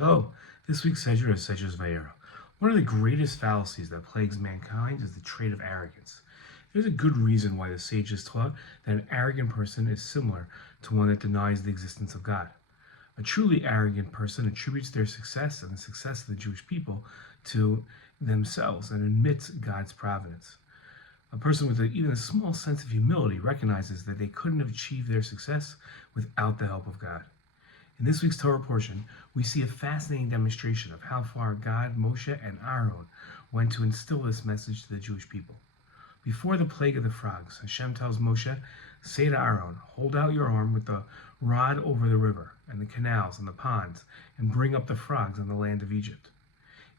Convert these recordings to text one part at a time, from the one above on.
Oh, this week's Sedra is Sedra's Vaera. One of the greatest fallacies that plagues mankind is the trait of arrogance. There's a good reason why the sages taught that an arrogant person is similar to one that denies the existence of God. A truly arrogant person attributes their success and the success of the Jewish people to themselves and admits God's providence. A person with even a small sense of humility recognizes that they couldn't have achieved their success without the help of God. In this week's Torah portion, we see a fascinating demonstration of how far God, Moshe, and Aaron went to instill this message to the Jewish people. Before the plague of the frogs, Hashem tells Moshe, "Say to Aaron, hold out your arm with the rod over the river and the canals and the ponds, and bring up the frogs in the land of Egypt."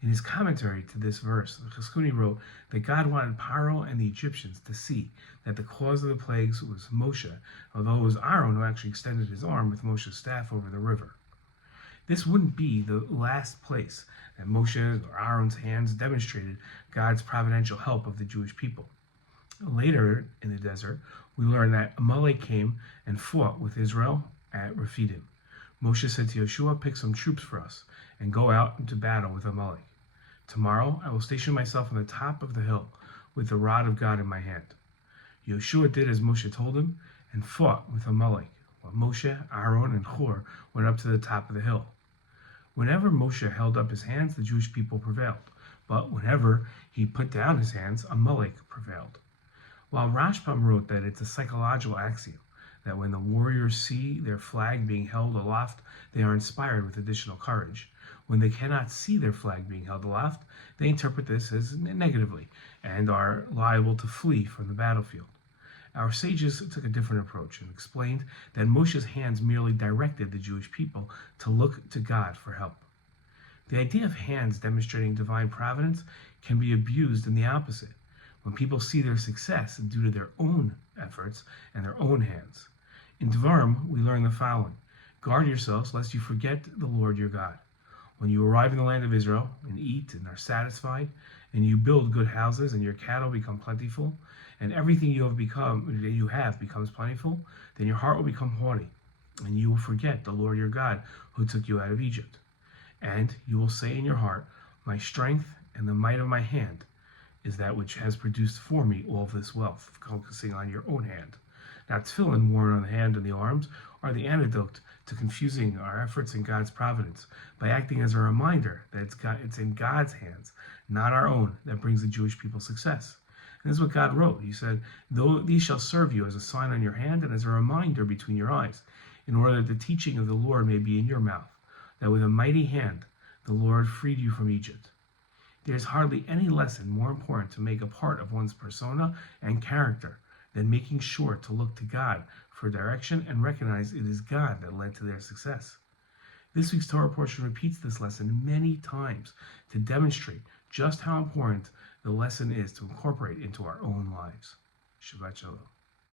In his commentary to this verse, the Chizkuni wrote that God wanted Paro and the Egyptians to see that the cause of the plagues was Moshe, although it was Aaron who actually extended his arm with Moshe's staff over the river. This wouldn't be the last place that Moshe's or Aaron's hands demonstrated God's providential help of the Jewish people. Later in the desert, we learn that Amalek came and fought with Israel at Rephidim. Moshe said to Yeshua, "Pick some troops for us and go out into battle with Amalek. Tomorrow I will station myself on the top of the hill with the rod of God in my hand." Yeshua did as Moshe told him and fought with Amalek, while Moshe, Aaron, and Hur went up to the top of the hill. Whenever Moshe held up his hands, the Jewish people prevailed, but whenever he put down his hands, Amalek prevailed. While Rashbam wrote that it's a psychological axiom that when the warriors see their flag being held aloft, they are inspired with additional courage. When they cannot see their flag being held aloft, they interpret this as negatively and are liable to flee from the battlefield. Our sages took a different approach and explained that Moshe's hands merely directed the Jewish people to look to God for help. The idea of hands demonstrating divine providence can be abused in the opposite, when people see their success due to their own efforts and their own hands. In Dvarim, we learn the following: "Guard yourselves lest you forget the Lord your God. When you arrive in the land of Israel and eat and are satisfied, and you build good houses and your cattle become plentiful, and everything you have becomes plentiful, then your heart will become haughty, and you will forget the Lord your God who took you out of Egypt. And you will say in your heart, 'My strength and the might of my hand is that which has produced for me all this wealth,'" focusing on your own hand. Now, tefillin worn on the hand and the arms are the antidote to confusing our efforts in God's providence by acting as a reminder that it's in God's hands, not our own, that brings the Jewish people success. And this is what God wrote. He said, "Though these shall serve you as a sign on your hand and as a reminder between your eyes, in order that the teaching of the Lord may be in your mouth, that with a mighty hand the Lord freed you from Egypt." There is hardly any lesson more important to make a part of one's persona and character than making sure to look to God for direction and recognize it is God that led to their success. This week's Torah portion repeats this lesson many times to demonstrate just how important the lesson is to incorporate into our own lives. Shabbat Shalom.